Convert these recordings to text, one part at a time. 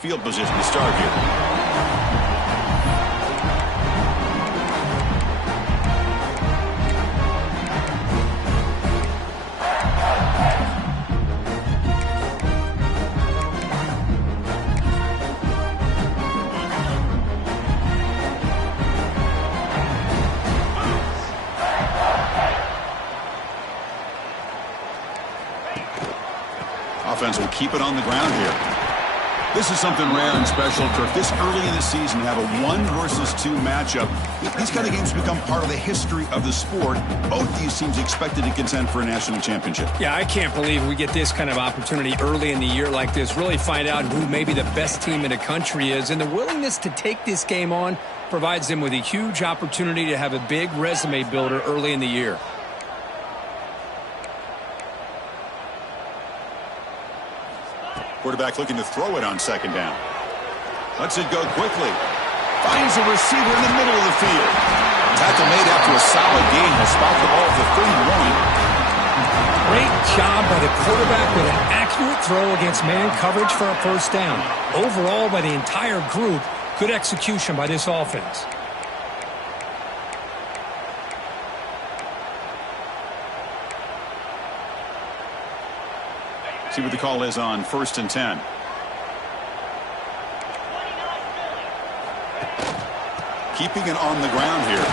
field position to start here. Offense will keep it on the ground here. This is something rare and special, Kirk. This early in the season, you have a 1 versus 2 matchup. These kind of games become part of the history of the sport. Both these teams expected to contend for a national championship. Yeah, I can't believe we get this kind of opportunity early in the year like this. Really find out who maybe the best team in the country is. And the willingness to take this game on provides them with a huge opportunity to have a big resume builder early in the year. Quarterback looking to throw it on second down. Lets it go quickly. Finds a receiver in the middle of the field. Tackle made after a solid gain. Will spot the ball at the 31. Great job by the quarterback with an accurate throw against man coverage for a first down. Overall, by the entire group, good execution by this offense. See what the call is on 1st and 10. Keeping it on the ground here.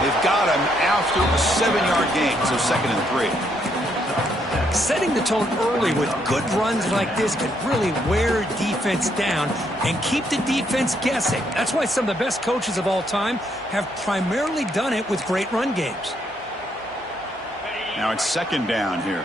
They've got him after a 7-yard gain, so 2nd and 3. Setting the tone early with good runs like this can really wear defense down and keep the defense guessing. That's why some of the best coaches of all time have primarily done it with great run games. Now it's 2nd down here.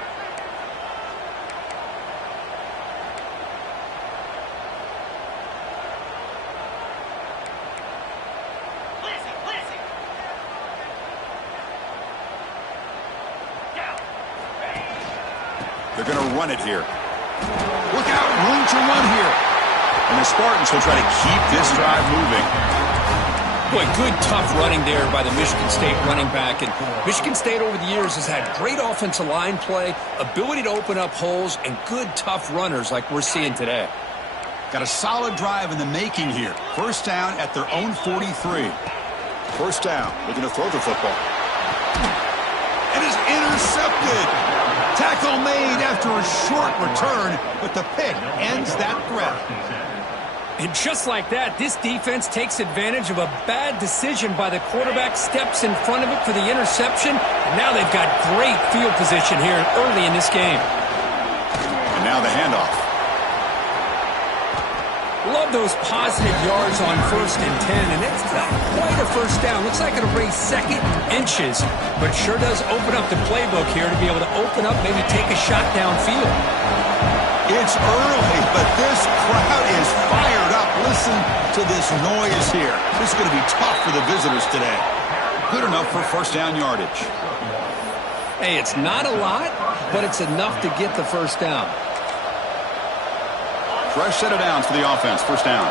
They're going to run it here. Look out, room to run here. And the Spartans will try to keep this drive moving. Boy, good tough running there by the Michigan State running back. And Michigan State over the years has had great offensive line play, ability to open up holes, and good tough runners like we're seeing today. Got a solid drive in the making here. First down at their own 43. First down, looking to throw the football. And is intercepted. Tackle made after a short return, but the pick ends that threat. And just like that, this defense takes advantage of a bad decision by the quarterback, steps in front of it for the interception, and now they've got great field position here early in this game. And now the handoff. Love those positive yards on 1st and 10, and it's not quite a first down. Looks like it'll bring 2nd inches, but sure does open up the playbook here to be able to open up, maybe take a shot downfield. It's early, but this crowd is fired up. Listen to this noise here. This is going to be tough for the visitors today. Good enough for first down yardage. Hey, it's not a lot, but it's enough to get the first down. Fresh set of downs for the offense. First down.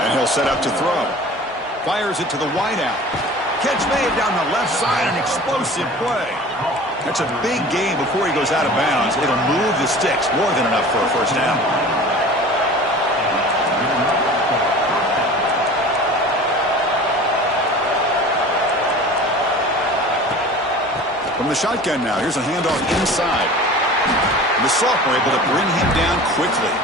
And he'll set up to throw. Fires it to the wideout. Catch made down the left side. An explosive play. That's a big gain before he goes out of bounds. It'll move the sticks. More than enough for a first down. From the shotgun now. Here's a handoff inside. The sophomore able to bring him down quickly.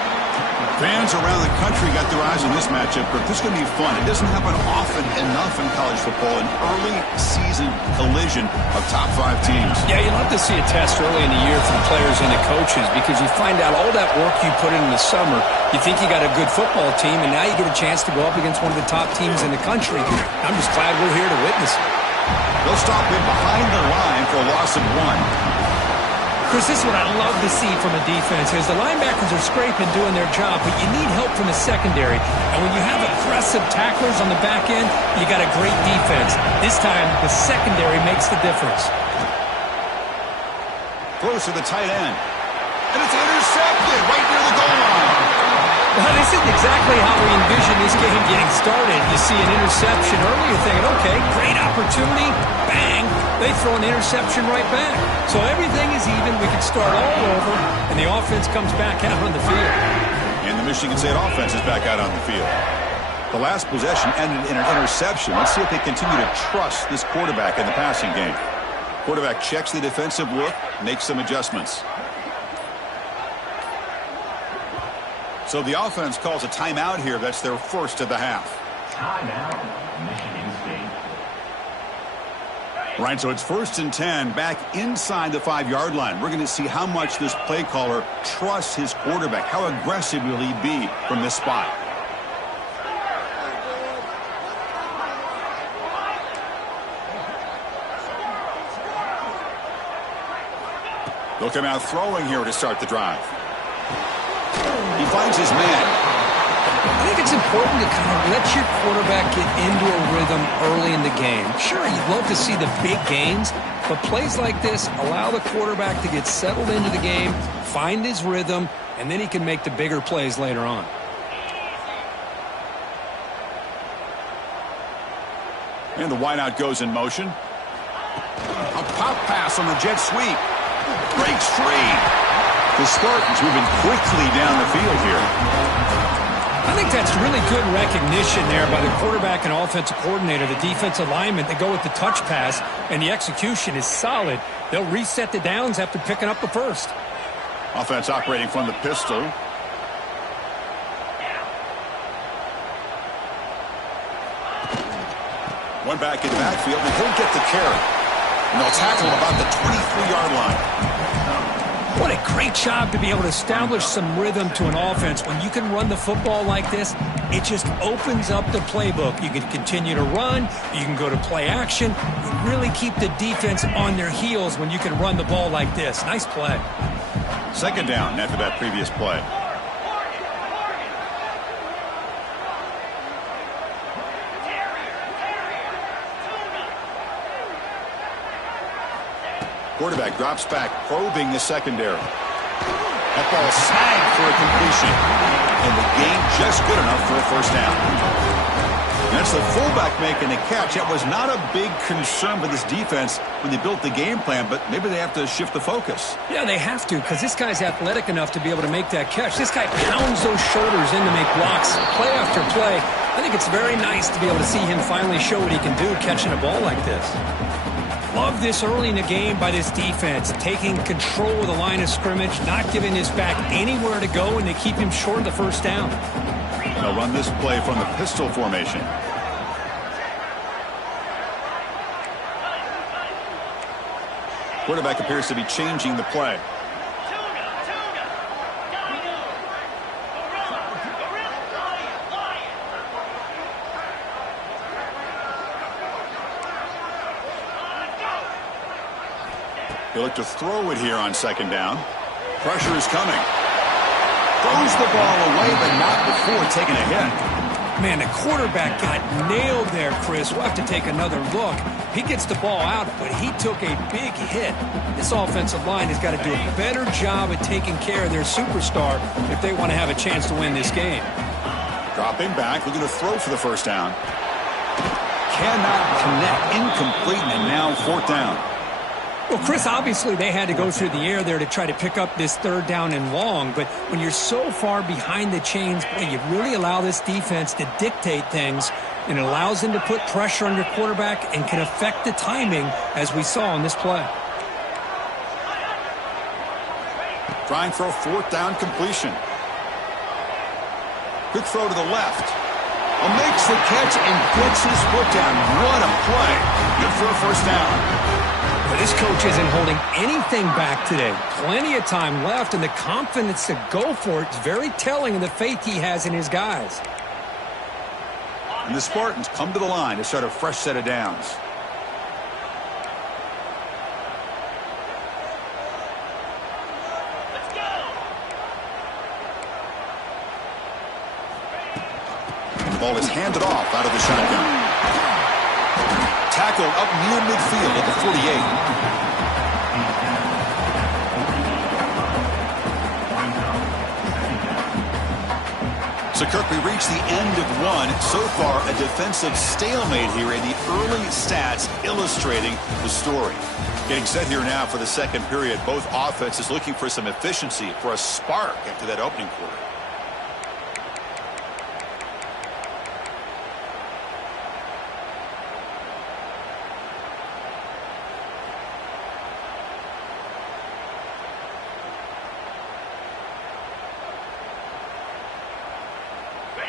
Fans around the country got their eyes on this matchup, but this is going to be fun. It doesn't happen often enough in college football, an early season collision of top 5 teams. Yeah, you love to see a test early in the year for the players and the coaches because you find out all that work you put in the summer. You think you got a good football team, and now you get a chance to go up against one of the top teams in the country. I'm just glad we're here to witness it. They'll stop him behind the line for a loss of 1. Chris, this is what I love to see from a defense is the linebackers are scraping, doing their job, but you need help from the secondary. And when you have aggressive tacklers on the back end, you got a great defense. This time, the secondary makes the difference. Close to the tight end. And it's intercepted right near the goal line. Well, this isn't exactly how we envision this game getting started. You see an interception early, you're thinking, okay, great opportunity opportunity, bang, they throw an interception right back. So everything is even. We can start all over, and the offense comes back out on the field. And the Michigan State offense is back out on the field. The last possession ended in an interception. Let's see if they continue to trust this quarterback in the passing game. Quarterback checks the defensive look, makes some adjustments. So the offense calls a timeout here. That's their first of the half. Timeout, Michigan State. Right, so it's 1st and 10 back inside the 5-yard line. We're going to see how much this play caller trusts his quarterback. How aggressive will he be from this spot? They'll come out throwing here to start the drive. He finds his man. I think it's important to kind of let your quarterback get into a rhythm early in the game. Sure, you'd love to see the big gains, but plays like this allow the quarterback to get settled into the game, find his rhythm, and then he can make the bigger plays later on. And the wideout goes in motion. A pop pass on the jet sweep. Breaks free. The Spartans moving quickly down the field here. I think that's really good recognition there by the quarterback and offensive coordinator, the defensive lineman. They go with the touch pass, and the execution is solid. They'll reset the downs after picking up the first. Offense operating from the pistol. One back in the backfield, and he'll get the carry. And they'll tackle him about the 23-yard line. What a great job to be able to establish some rhythm to an offense. When you can run the football like this, it just opens up the playbook. You can continue to run. You can go to play action. You really keep the defense on their heels when you can run the ball like this. Nice play. 2nd down after that previous play. Quarterback drops back, probing the secondary. That ball snagged for a completion. And the gain just good enough for a 1st down. That's the fullback making the catch. That was not a big concern for this defense when they built the game plan, but maybe they have to shift the focus. Yeah, they have to, because this guy's athletic enough to be able to make that catch. This guy pounds those shoulders in to make blocks play after play. I think it's very nice to be able to see him finally show what he can do catching a ball like this. Love this early in the game by this defense, taking control of the line of scrimmage, not giving this back anywhere to go, and they keep him short of the 1st down. They'll run this play from the pistol formation. Quarterback appears to be changing the play. They look to throw it here on 2nd down. Pressure is coming. Throws the ball away, but not before taking a hit. Man, the quarterback got nailed there, Chris. We'll have to take another look. He gets the ball out, but he took a big hit. This offensive line has got to do a better job at taking care of their superstar if they want to have a chance to win this game. Dropping back, looking to throw for the 1st down. Cannot connect, incomplete, and now 4th down. Well, Chris, obviously they had to go through the air there to try to pick up this 3rd down and long, but when you're so far behind the chains, boy, you really allow this defense to dictate things, and it allows them to put pressure on your quarterback and can affect the timing, as we saw on this play. Trying for a 4th down completion. Quick throw to the left. Makes the catch and gets his foot down. What a play. Good for a 1st down. But this coach isn't holding anything back today. Plenty of time left, and the confidence to go for it is very telling of the faith he has in his guys. And the Spartans come to the line to start a fresh set of downs. And the ball is handed off out of the shotgun. Tackled up near midfield at the 48. So, Kirk, we reached the end of one. So far, a defensive stalemate here, and the early stats illustrating the story. Getting set here now for the second period. Both offenses looking for some efficiency, for a spark after that opening quarter.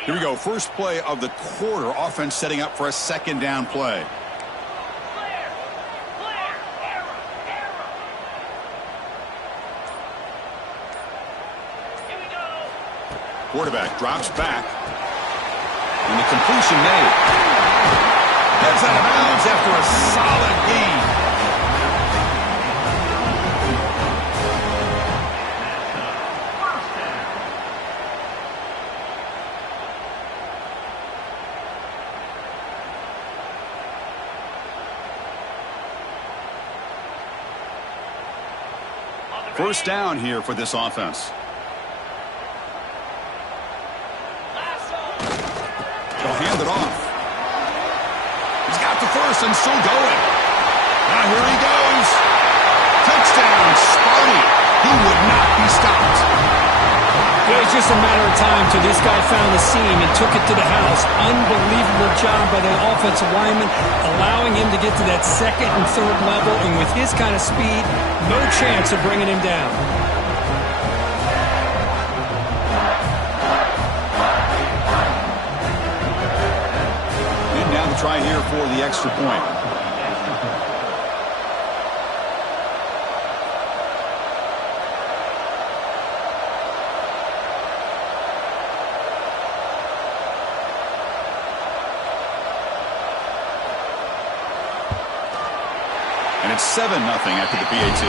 Here we go. First play of the quarter. Offense setting up for a second down play. Quarterback drops back. And the completion made. Gets out of bounds after a solid gain. First down here for this offense. They'll hand it off. He's got the first and still going. Now here he goes. Touchdown, Sparty. He would not be stopped. Yeah, it's just a matter of time till this guy found the seam and took it to the house. Unbelievable job by the offensive lineman, allowing him to get to that second and third level. And with his kind of speed, no chance of bringing him down. And now the try here for the extra point. And it's 7-0 after the PAT.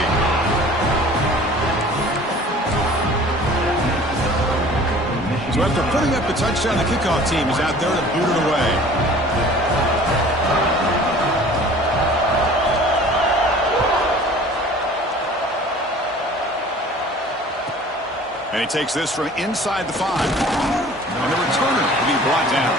So after putting up the touchdown, the kickoff team is out there to boot it away. And he takes this from inside the 5. And the returner will be brought down.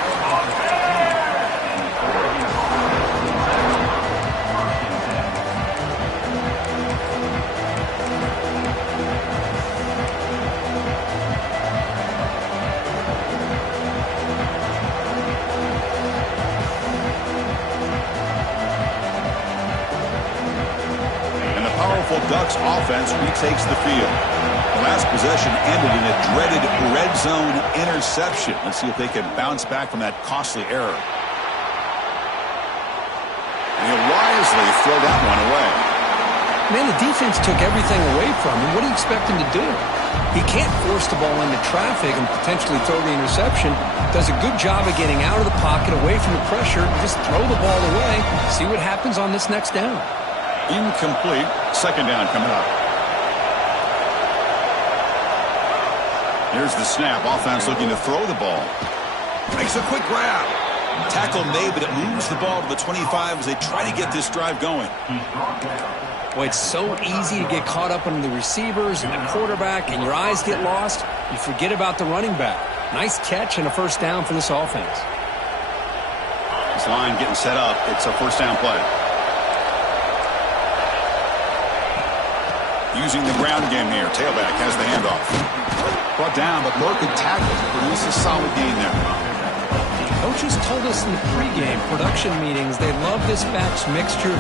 Ducks offense retakes the field. The last possession ended in a dreaded red zone interception. Let's see if they can bounce back from that costly error. And he'll wisely throw that one away. Man, the defense took everything away from him. What do you expect him to do? He can't force the ball into traffic and potentially throw the interception. Does a good job of getting out of the pocket, away from the pressure. Just throw the ball away. See what happens on this next down. Incomplete. Second down coming up. Here's the snap. Offense looking to throw the ball. Makes a quick grab. Tackle made, but it moves the ball to the 25 as they try to get this drive going. Boy, it's so easy to get caught up on the receivers and the quarterback, and your eyes get lost. You forget about the running back. Nice catch and a first down for this offense. This line getting set up. It's a first down play. Using the ground game here. Tailback has the handoff. Brought down, but broken tackle to produce a solid gain there. Coaches told us in the pregame production meetings they love this back's mixture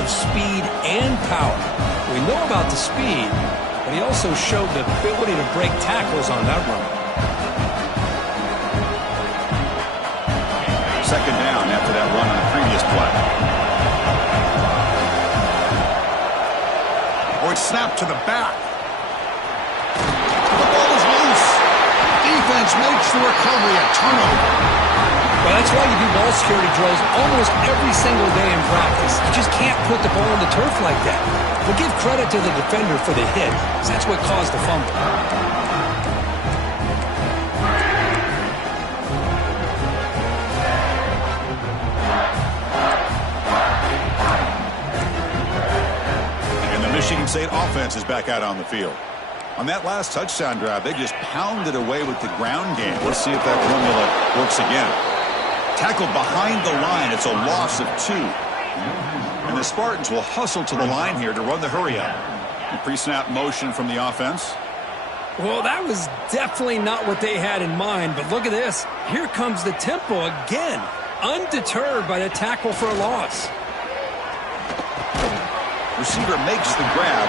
of speed and power. We know about the speed, but he also showed the ability to break tackles on that run. Second down after that run on the previous play. Or it's snapped to the back. The ball is loose. Defense makes the recovery a turnover. Well, that's why you do ball security drills almost every single day in practice. You just can't put the ball on the turf like that. But give credit to the defender for the hit, because that's what caused the fumble. Michigan State offense is back out on the field. On that last touchdown drive, they just pounded away with the ground game. Let's see if that formula works again. Tackled behind the line. It's a loss of 2. And the Spartans will hustle to the line here to run the hurry-up. Pre-snap motion from the offense. Well, that was definitely not what they had in mind, but look at this. Here comes the tempo again, undeterred by the tackle for a loss. Receiver makes the grab.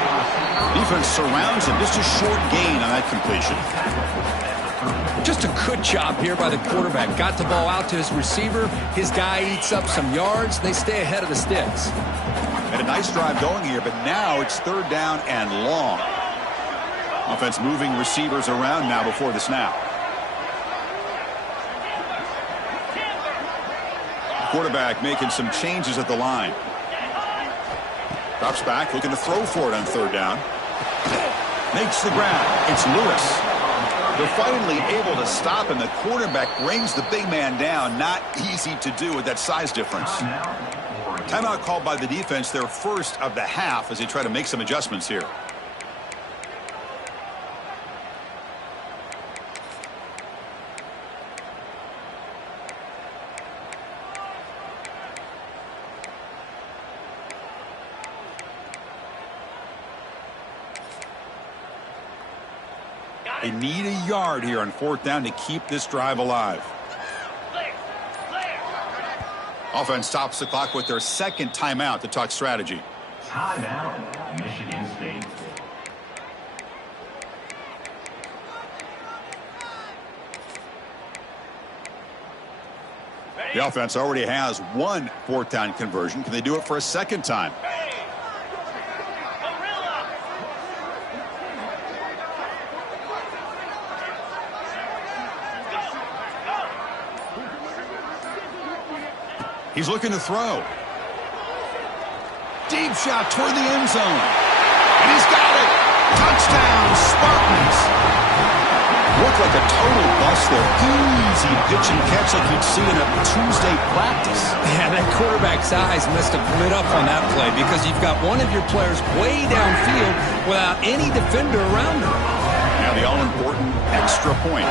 Defense surrounds him. Just a short gain on that completion. Just a good job here by the quarterback. Got the ball out to his receiver. His guy eats up some yards. They stay ahead of the sticks. Had a nice drive going here, but now it's 3rd down and long. Offense moving receivers around now before the snap. Quarterback making some changes at the line. Drops back, looking to throw for it on 3rd down. Makes the grab. It's Lewis. They're finally able to stop him. The quarterback brings the big man down. Not easy to do with that size difference. Timeout called by the defense, their first of the half, as they try to make some adjustments here. They need a yard here on 4th down to keep this drive alive. Offense stops the clock with their second timeout to talk strategy. Timeout, Michigan State. The offense already has one 4th down conversion. Can they do it for a second time? He's looking to throw. Deep shot toward the end zone. And he's got it. Touchdown, Spartans. Looked like a total bust there. Easy pitch and catch like you'd see in a Tuesday practice. Yeah, that quarterback's eyes must have lit up on that play because you've got one of your players way downfield without any defender around him. Now the all-important extra point.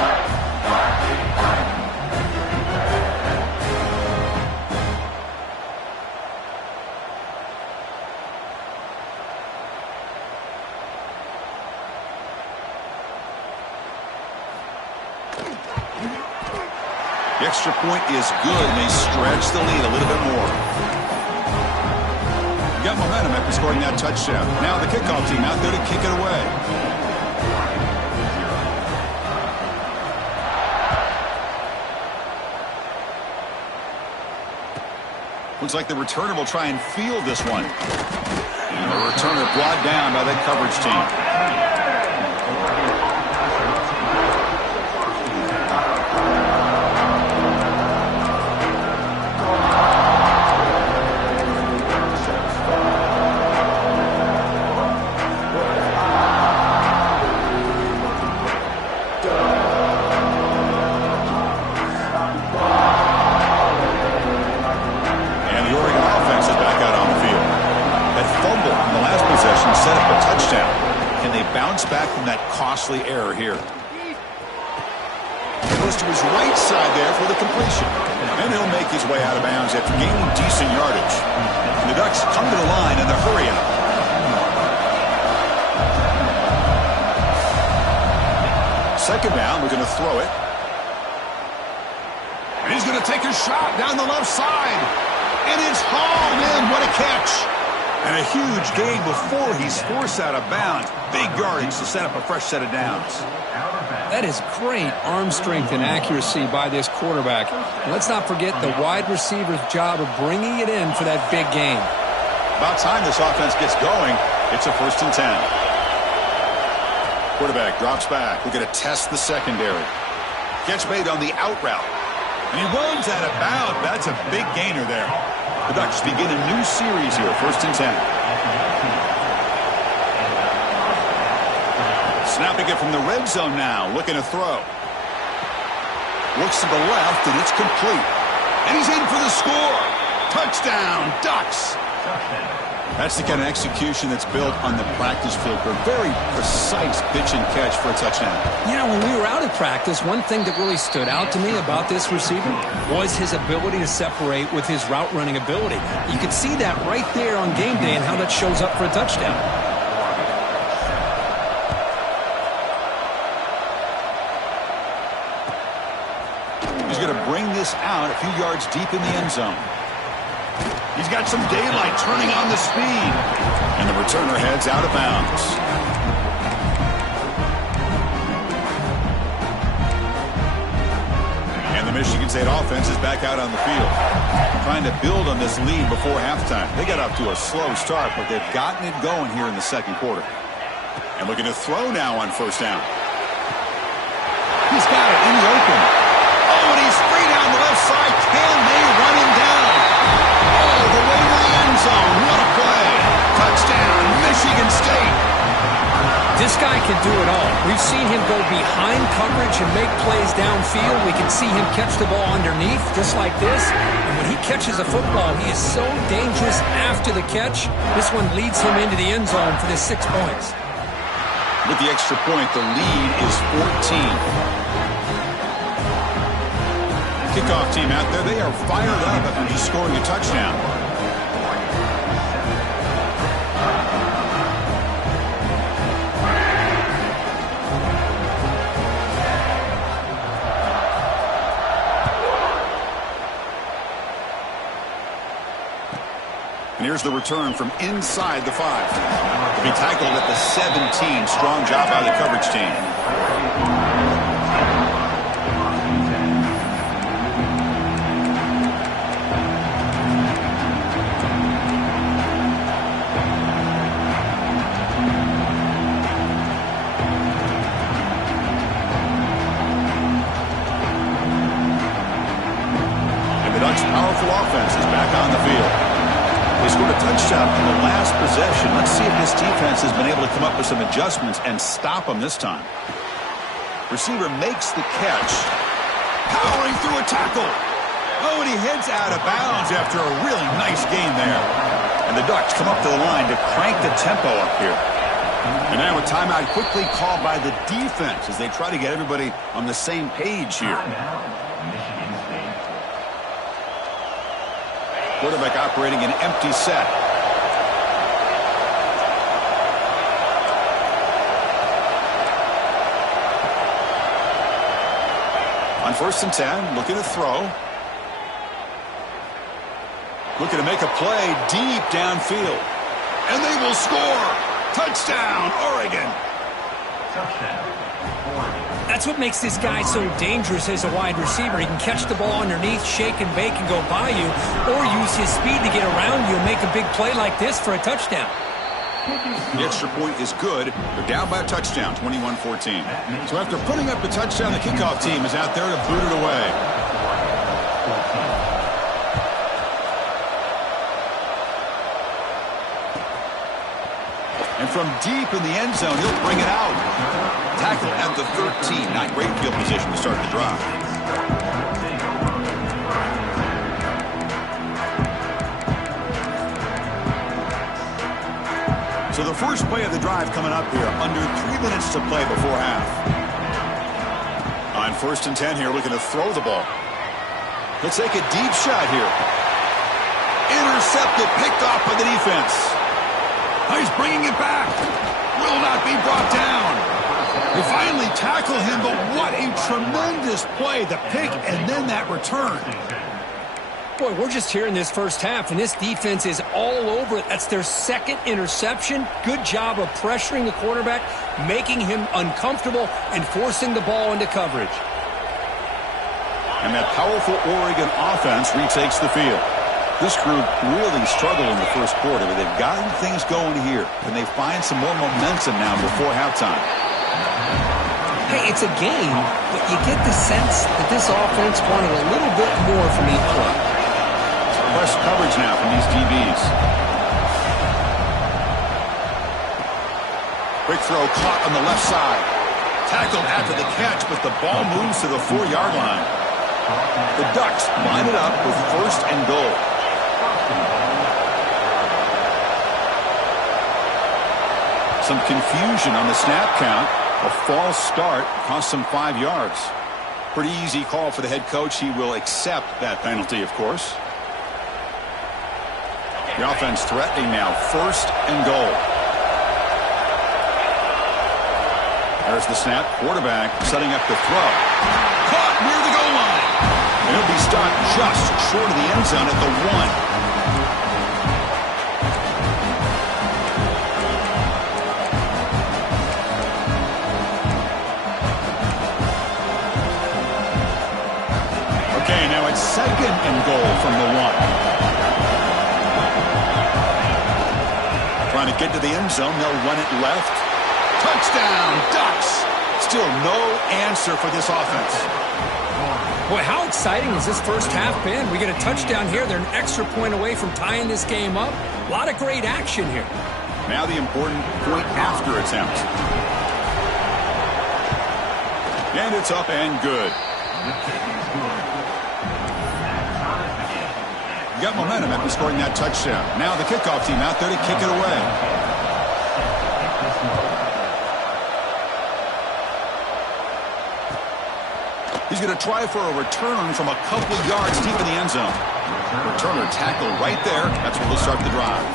The extra point is good, and they stretch the lead a little bit more. Got momentum after scoring that touchdown. Now the kickoff team out there to kick it away. Looks like the returner will try and field this one. And the returner brought down by that coverage team. Set up a touchdown. Can they bounce back from that costly error here? Goes to his right side there for the completion. And he'll make his way out of bounds after gaining decent yardage. And the Ducks come to the line in the hurry-up. Second down, we're going to throw it. And he's going to take a shot down the left side. And it's hauled in. What a catch. And a huge gain before he's forced out of bounds. Big yardage to set up a fresh set of downs. That is great arm strength and accuracy by this quarterback. And let's not forget the wide receiver's job of bringing it in for that big gain. About time this offense gets going. It's a 1st and 10. Quarterback drops back. We're going to test the secondary. Catch made on the out route. And he runs out of bounds. That's a big gainer there. The Ducks begin a new series here, 1st and 10. Snapping it from the red zone now, looking to throw. Looks to the left, and it's complete. And he's in for the score. Touchdown, Ducks. That's the kind of execution that's built on the practice field for a very precise pitch and catch for a touchdown. Yeah, when we were out at practice, one thing that really stood out to me about this receiver was his ability to separate with his route running ability. You could see that right there on game day and how that shows up for a touchdown. He's going to bring this out a few yards deep in the end zone. He's got some daylight turning on the speed. And the returner heads out of bounds. And the Michigan State offense is back out on the field, trying to build on this lead before halftime. They got off to a slow start, but they've gotten it going here in the second quarter. And looking to throw now on first down. He's got it in the open. Oh, and he's free down the left side. Can they run him down? All the way to the end zone. What a play. Touchdown, Michigan State. This guy can do it all. We've seen him go behind coverage and make plays downfield. We can see him catch the ball underneath just like this. And when he catches a football, he is so dangerous after the catch. This one leads him into the end zone for the 6 points. With the extra point, the lead is 14. Kickoff team out there, they are fired up after just scoring a touchdown. And here's the return from inside the 5. To be tackled at the 17. Strong job by the coverage team. Powerful offense is back on the field. They scored a touchdown in the last possession. Let's see if this defense has been able to come up with some adjustments and stop them this time. Receiver makes the catch. Powering through a tackle. Oh, and he heads out of bounds after a really nice gain there. And the Ducks come up to the line to crank the tempo up here. And now a timeout quickly called by the defense as they try to get everybody on the same page here. Quarterback operating an empty set. On 1st and 10, looking to throw. Looking to make a play deep downfield. And they will score. Touchdown, Oregon. That's what makes this guy so dangerous as a wide receiver. He can catch the ball underneath, shake and bake and go by you, or use his speed to get around you and make a big play like this for a touchdown. The extra point is good. They're down by a touchdown, 21-14. So after putting up a touchdown, the kickoff team is out there to boot it away. And from deep in the end zone, he'll bring it out. Tackle at the 13. Not great field position to start the drive. So the first play of the drive coming up here. Under 3 minutes to play before half. On 1st and 10 here, looking to throw the ball. Let's take a deep shot here. Intercepted, picked off by the defense. He's bringing it back. Will not be brought down. They finally tackle him, but what a tremendous play. The pick and then that return. Boy, we're just here in this first half, and this defense is all over it. That's their second interception. Good job of pressuring the quarterback, making him uncomfortable, and forcing the ball into coverage. And that powerful Oregon offense retakes the field. This group really struggled in the first quarter, but they've gotten things going here. Can they find some more momentum now before halftime? Hey, it's a game, but you get the sense that this offense wanted a little bit more from each play. Press coverage now from these DBs. Quick throw caught on the left side. Tackled after the catch, but the ball moves to the 4-yard line. The Ducks line it up with 1st and goal. Some confusion on the snap count. A false start cost him 5 yards. Pretty easy call for the head coach. He will accept that penalty, of course. The offense threatening now. 1st and goal. There's the snap. Quarterback setting up the throw. Caught near the goal line. And he'll be stopped just short of the end zone at the 1. Okay, now it's 2nd and goal from the 1. Trying to get to the end zone. They'll run it left. Touchdown, Ducks. Still no answer for this offense. Boy, how exciting has this first half been? We get a touchdown here. They're an extra point away from tying this game up. A lot of great action here. Now the important point after attempt. And it's up and good. You got momentum after scoring that touchdown. Now the kickoff team out there to kick it away. He's going to try for a return from a couple yards deep in the end zone. Returner tackle right there. That's where they'll start the drive.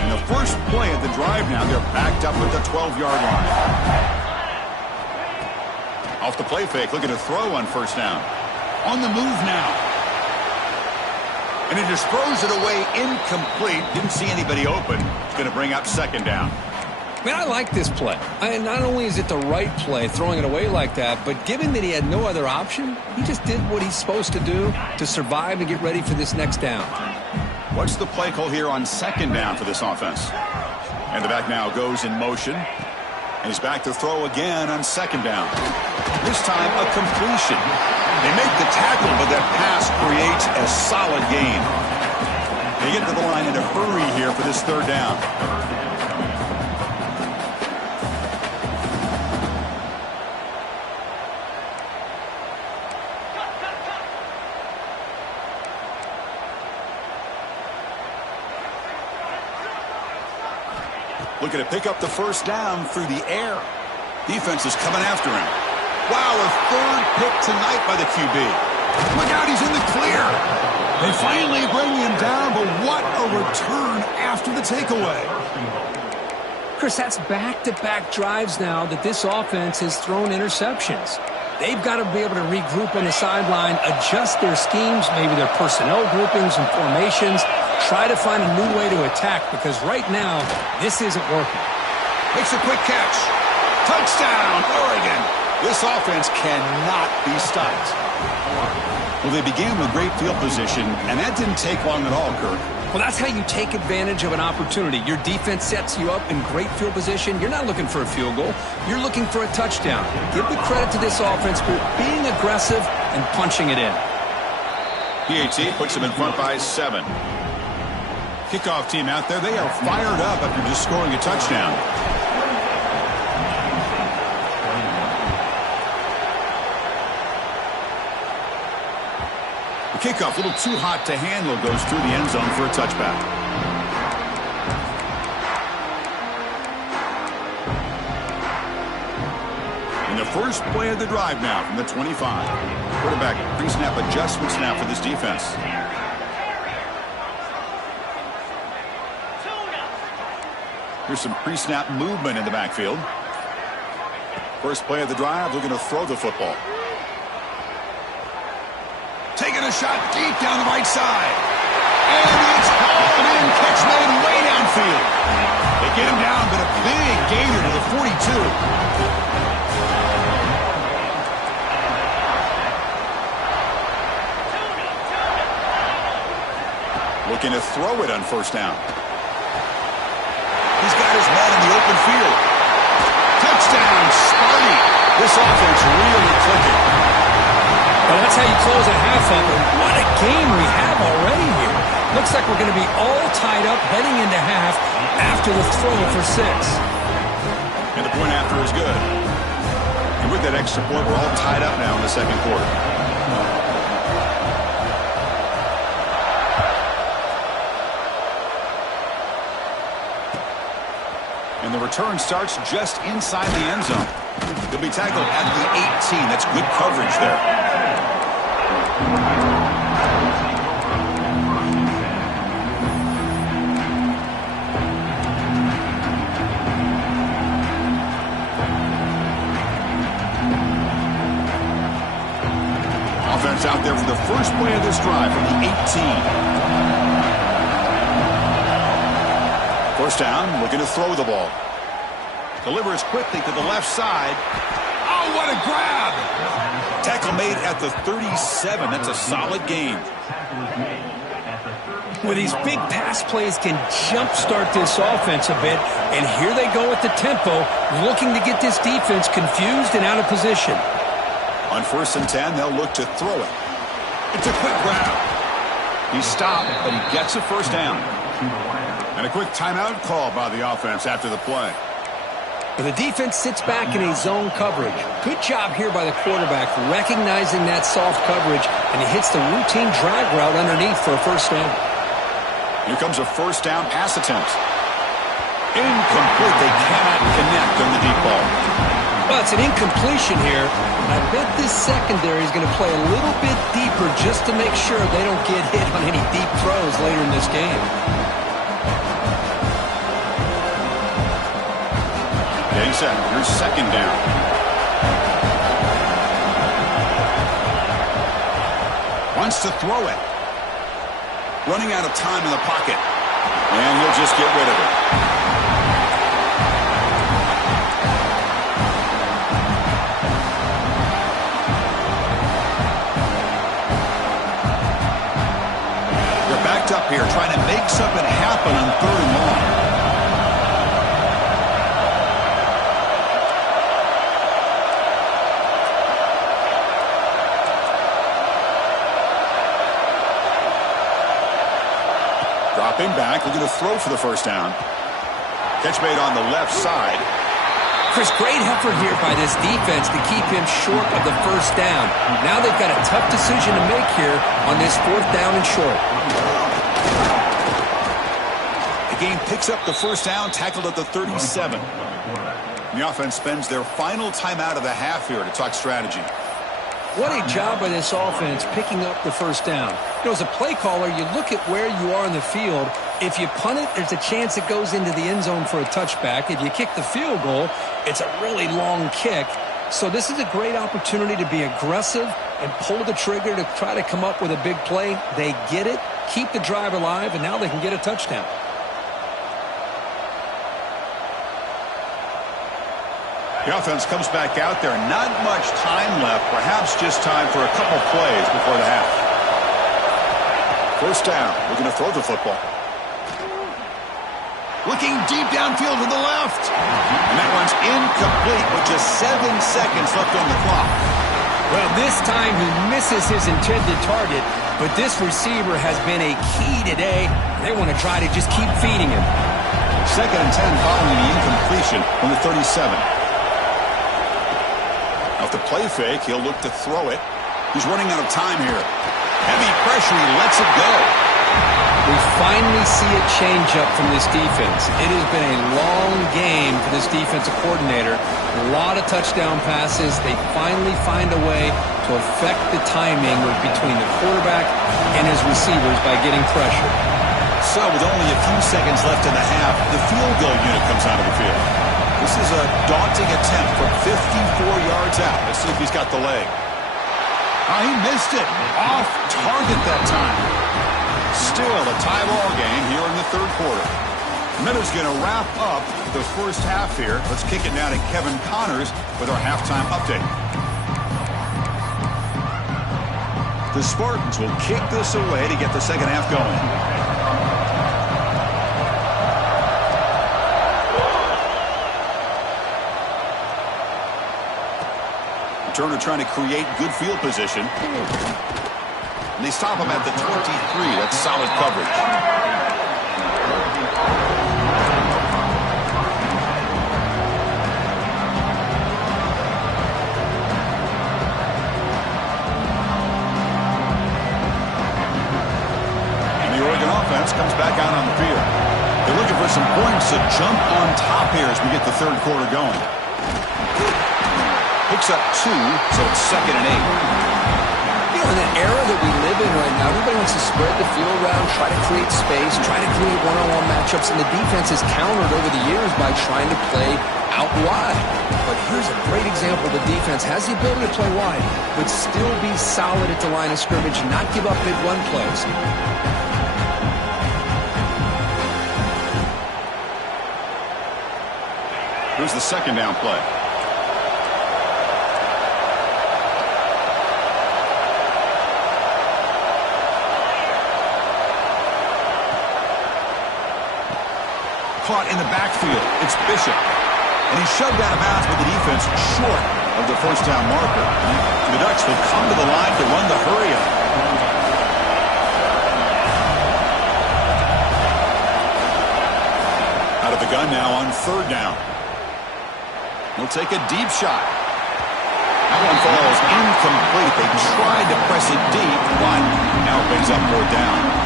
And the first play of the drive now, they're backed up at the 12-yard line. Off the play fake, looking to throw on 1st down. On the move now. And he just throws it away incomplete. Didn't see anybody open. It's going to bring up 2nd down. Man, I like this play. And not only is it the right play, throwing it away like that, but given that he had no other option, he just did what he's supposed to do to survive and get ready for this next down. What's the play call here on 2nd down for this offense? And the back now goes in motion. And he's back to throw again on 2nd down. This time a completion. They make the tackle, but that pass creates a solid gain. They get to the line in a hurry here for this 3rd down. Looking to pick up the 1st down through the air. Defense is coming after him. Wow, a 3rd pick tonight by the QB. Look out, he's in the clear. They finally bring him down, but what a return after the takeaway. Chris, that's back-to-back drives now that this offense has thrown interceptions. They've got to be able to regroup on the sideline, adjust their schemes, maybe their personnel groupings and formations, try to find a new way to attack, because right now, this isn't working. Makes a quick catch. Touchdown, Oregon. This offense cannot be stopped. Well, they began with great field position, and that didn't take long at all, Kirk. Well, that's how you take advantage of an opportunity. Your defense sets you up in great field position. You're not looking for a field goal. You're looking for a touchdown. Give the credit to this offense for being aggressive and punching it in. PAT puts them in front by 7. Kickoff team out there, they are fired up after just scoring a touchdown. The kickoff, a little too hot to handle, goes through the end zone for a touchback. And the first play of the drive now from the 25. Quarterback pre-snap adjustments now for this defense. Here's some pre-snap movement in the backfield. First play of the drive, looking to throw the football. Taking a shot deep down the right side. And it's hauled in, catch made way downfield. They get him down, but a big gainer to the 42. Looking to throw it on 1st down. He's got his man in the open field. Touchdown, Sparty. This offense really clicking. Well, that's how you close a half up. And what a game we have already here. Looks like we're going to be all tied up heading into half after the throw for 6. And the point after is good. And with that extra point, we're all tied up now in the second quarter. And the return starts just inside the end zone. He'll be tackled at the 18. That's good coverage there. Offense out there for the first play of this drive from the 18. First down, looking to throw the ball. Delivers quickly to the left side. Oh, what a grab! Tackle made at the 37. That's a solid gain. Well, these big pass plays can jumpstart this offense a bit, and here they go at the tempo, looking to get this defense confused and out of position. On 1st and 10, they'll look to throw it. It's a quick grab. He stopped, but he gets a first down. And a quick timeout call by the offense after the play. The defense sits back in a zone coverage. Good job here by the quarterback recognizing that soft coverage, and he hits the routine drag route underneath for a first down. Here comes a first down pass attempt. Incomplete. They cannot connect on the deep ball. Well, it's an incompletion here. I bet this secondary is going to play a little bit deeper just to make sure they don't get hit on any deep throws later in this game. Getting set. Here's second down. Wants to throw it. Running out of time in the pocket. And he'll just get rid of it. They're backed up here trying to make something happen on 3rd and long. Dropping back, looking to throw for the first down. Catch made on the left side. Chris, great effort here by this defense to keep him short of the first down. Now they've got a tough decision to make here on this 4th down and short. The game picks up the first down, tackled at the 37. The offense spends their final timeout of the half here to talk strategy. What a job by this offense picking up the first down. You know, as a play caller, you look at where you are in the field. If you punt it, there's a chance it goes into the end zone for a touchback. If you kick the field goal, it's a really long kick. So this is a great opportunity to be aggressive and pull the trigger to try to come up with a big play. They get it, keep the drive alive, and now they can get a touchdown. The offense comes back out there. Not much time left. Perhaps just time for a couple plays before the half. First down. Looking to throw the football. Looking deep downfield to the left. And that one's incomplete with just 7 seconds left on the clock. Well, this time he misses his intended target, but this receiver has been a key today. They want to try to just keep feeding him. 2nd and 10 following the incompletion on the 37. Off the play fake, he'll look to throw it. He's running out of time here. Heavy pressure, he lets it go. We finally see a change-up from this defense. It has been a long game for this defensive coordinator. A lot of touchdown passes. They finally find a way to affect the timing between the quarterback and his receivers by getting pressure. So with only a few seconds left in the half, the field goal unit comes out of the field. This is a daunting attempt from 54 yards out. Let's see if he's got the leg. Oh, he missed it. Off target that time. Still a tie ball game here in the 3rd quarter. Miller's going to wrap up the first half here. Let's kick it now to Kevin Connors with our halftime update. The Spartans will kick this away to get the second half going. Turner trying to create good field position. And they stop him at the 23. That's solid coverage. And the Oregon offense comes back out on the field. They're looking for some points to jump on top here as we get the third quarter going. Picks up 2, so it's 2nd and 8. You know, in the era that we live in right now, everybody wants to spread the field around, try to create space, try to create one-on-one matchups, and the defense has countered over the years by trying to play out wide. But here's a great example. The defense has the ability to play wide, but still be solid at the line of scrimmage, not give up big run plays. Here's the 2nd down play. Caught in the backfield. It's Bishop. And he's shoved out of bounds with the defense short of the first down marker. And the Ducks will come to the line to run the hurry up. Out of the gun now on 3rd down. He'll take a deep shot. That one falls incomplete. They tried to press it deep, but now it brings up 4th down.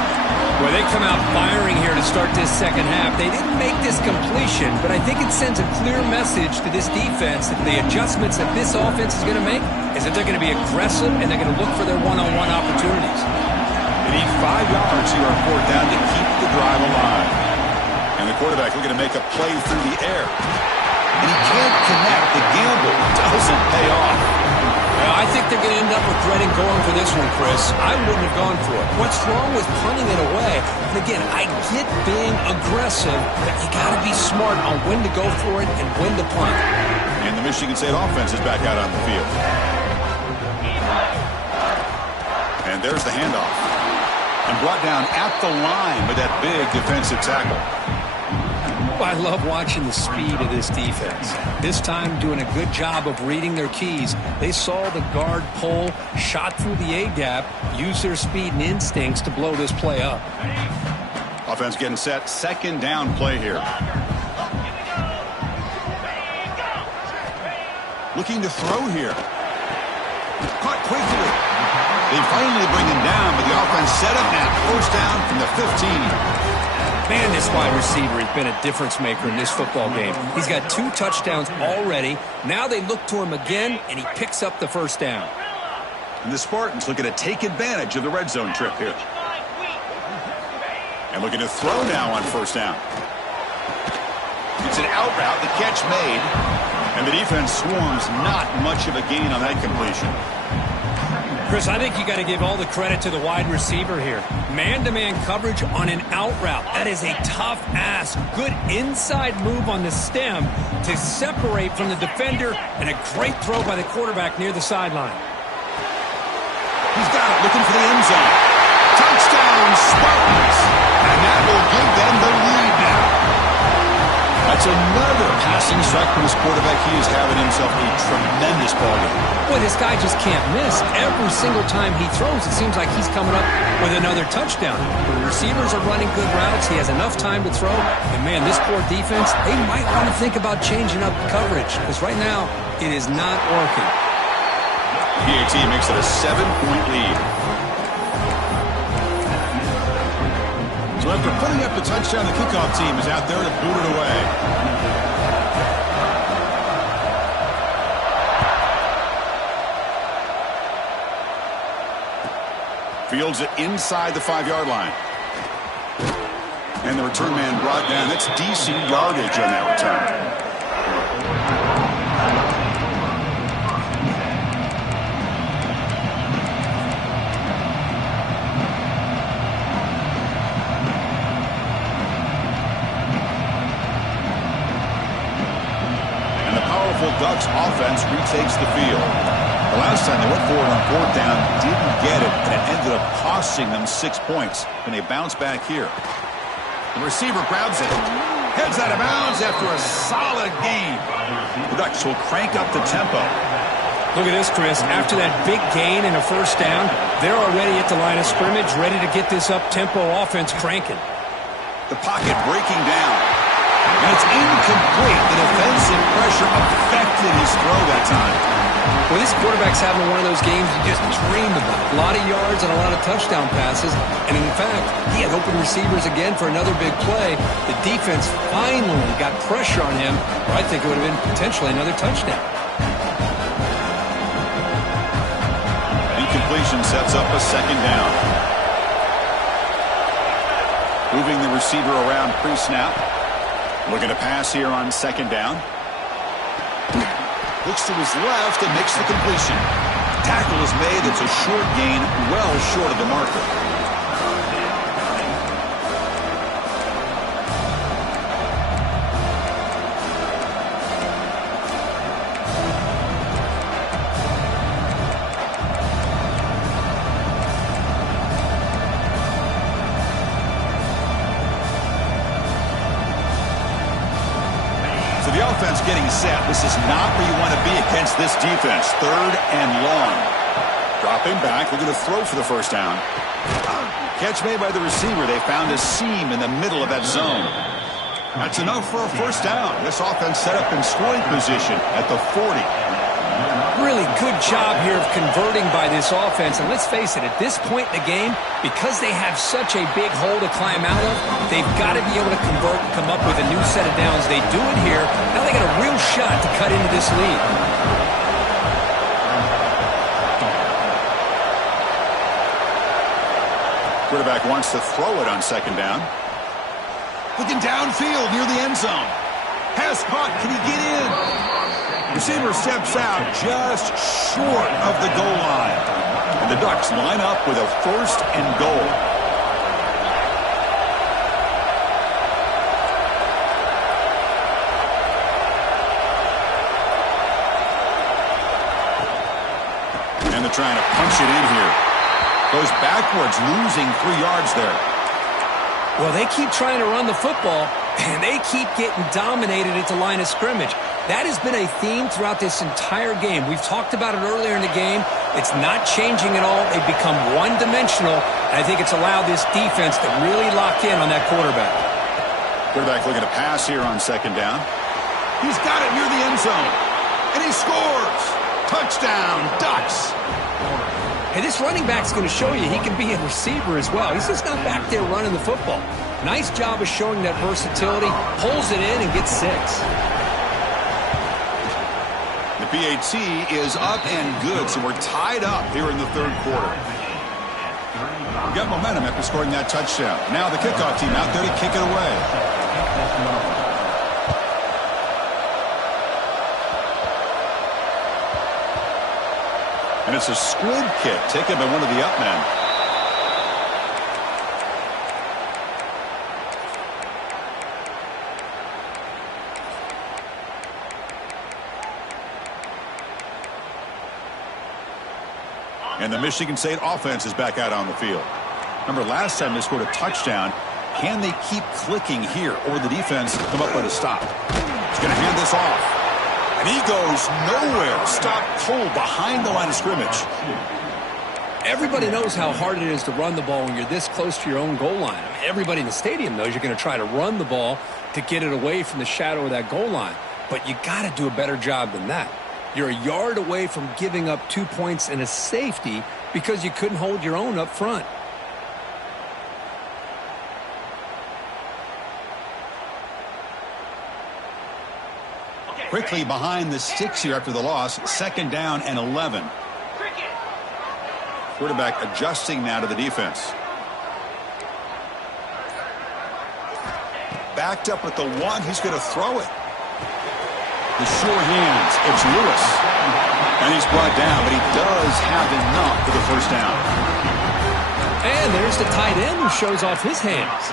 Well, they come out firing here to start this second half. They didn't make this completion, but I think it sends a clear message to this defense that the adjustments that this offense is going to make is that they're going to be aggressive and they're going to look for their one-on-one opportunities. They need 5 yards here on 4th down to keep the drive alive. And the quarterback looking to make a play through the air. And he can't connect. The gamble doesn't pay off. Well, I think they're going to end up regretting going for this one, Chris. I wouldn't have gone for it. What's wrong with punting it away? And again, I get being aggressive, but you got to be smart on when to go for it and when to punt. And the Michigan State offense is back out on the field. And there's the handoff. And brought down at the line with that big defensive tackle. I love watching the speed of this defense. This time doing a good job of reading their keys. They saw the guard pull, shot through the A-gap, used their speed and instincts to blow this play up. Offense getting set. 2nd down play here. Looking to throw here. Caught quickly. They finally bring him down, but the offense set up now. 1st down from the 15. Man, this wide receiver has been a difference maker in this football game. He's got 2 touchdowns already. Now they look to him again, and he picks up the 1st down. And the Spartans looking to take advantage of the red zone trip here. And looking to throw now on 1st down. It's an out route, the catch made. And the defense swarms, not much of a gain on that completion. Chris, I think you got to give all the credit to the wide receiver here. Man-to-man coverage on an out route. That is a tough ask. Good inside move on the stem to separate from the defender, and a great throw by the quarterback near the sideline. He's got it, looking for the end zone. Touchdown, Spartans! And that will give them the lead now. That's another passing strike from this quarterback. He is having himself a tremendous ballgame. Boy, this guy just can't miss. Every single time he throws, it seems like he's coming up with another touchdown. The receivers are running good routes. He has enough time to throw. And, man, this poor defense, they might want to think about changing up coverage because right now it is not working. PAT makes it a 7-point lead. So after putting up the touchdown, the kickoff team is out there to boot it away. Fields it inside the 5-yard line. And the return man brought down. That's decent yardage on that return. Ducks offense retakes the field. The last time they went forward on 4th down, didn't get it, and it ended up costing them 6 points. And they bounce back here. The receiver grabs it. Heads out of bounds after a solid gain. The Ducks will crank up the tempo. Look at this, Chris. After that big gain and a first down, they're already at the line of scrimmage, ready to get this up-tempo offense cranking. The pocket breaking down. And it's incomplete. The defensive pressure affected his throw that time. Well, this quarterback's having one of those games you just dream about. A lot of yards and a lot of touchdown passes. And in fact, he had open receivers again for another big play. The defense finally got pressure on him, or I think it would have been potentially another touchdown. Incompletion sets up a second down. Moving the receiver around pre-snap. Looking to pass here on second down. Looks to his left and makes the completion. Tackle is made. It's a short gain, well short of the marker. The offense getting set. This is not where you want to be against this defense. Third and long. Dropping back, looking to throw for the first down. Catch made by the receiver. They found a seam in the middle of that zone. That's enough for a first down. This offense set up in scoring position at the 40. Really good job here of converting by this offense. And let's face it, at this point in the game, because they have such a big hole to climb out of, they've got to be able to convert and come up with a new set of downs. They do it here. Now they got a real shot to cut into this lead. Quarterback wants to throw it on second down. Looking downfield near the end zone. Has caught. Can he get in? Receiver steps out just short of the goal line. And the Ducks line up with a first and goal. And they're trying to punch it in here. Goes backwards, losing 3 yards there. Well, they keep trying to run the football, and they keep getting dominated at the line of scrimmage. That has been a theme throughout this entire game. We've talked about it earlier in the game. It's not changing at all. They've become one-dimensional, and I think it's allowed this defense to really lock in on that quarterback. Quarterback looking to pass here on second down. He's got it near the end zone, and he scores. Touchdown, Ducks. Hey, this running back's going to show you he can be a receiver as well. He's just not back there running the football. Nice job of showing that versatility. Pulls it in and gets 6. The PAT is up and good, so we're tied up here in the third quarter. We got momentum after scoring that touchdown. Now the kickoff team out there to kick it away. And it's a squib kick taken by one of the up men. And the Michigan State offense is back out on the field. Remember, last time they scored a touchdown. Can they keep clicking here, or the defense come up with a stop? He's going to hand this off. And he goes nowhere. Stop cold behind the line of scrimmage. Everybody knows how hard it is to run the ball when you're this close to your own goal line. I mean, everybody in the stadium knows you're going to try to run the ball to get it away from the shadow of that goal line. But you got to do a better job than that. You're a yard away from giving up 2 points and a safety because you couldn't hold your own up front. Quickly behind the sticks here after the loss. Second down and 11. Quarterback adjusting now to the defense. Backed up at the 1. He's going to throw it. The sure hands. It's Lewis. And he's brought down, but he does have enough for the first down. And there's the tight end who shows off his hands.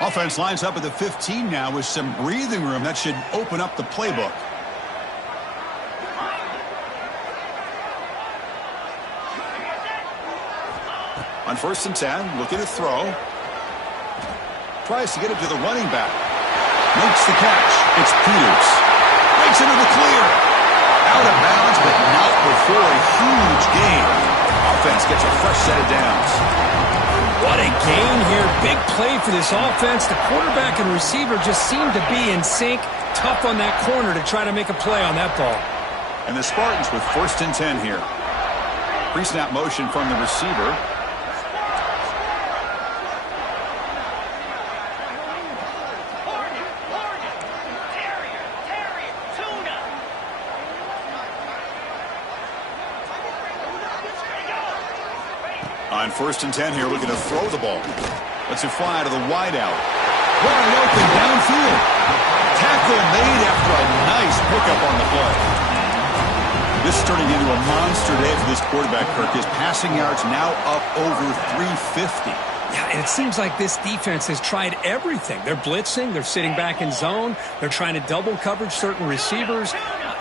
Offense lines up at the 15 now with some breathing room. That should open up the playbook. On 1st and 10, looking to throw. Tries to get it to the running back. Makes the catch. It's Peters. Breaks into the clear. Out of bounds, but not before a huge gain. Offense gets a fresh set of downs. What a gain here. Big play for this offense. The quarterback and receiver just seem to be in sync. Tough on that corner to try to make a play on that ball. And the Spartans with 1st and 10 here. Pre-snap motion from the receiver. On 1st and 10 here, looking to throw the ball. Lets it fly to the wideout. Wide open downfield. Tackle made after a nice pickup on the play. This is turning into a monster day for this quarterback, Kirk. His passing yards now up over 350. Yeah, and it seems like this defense has tried everything. They're blitzing. They're sitting back in zone. They're trying to double coverage certain receivers.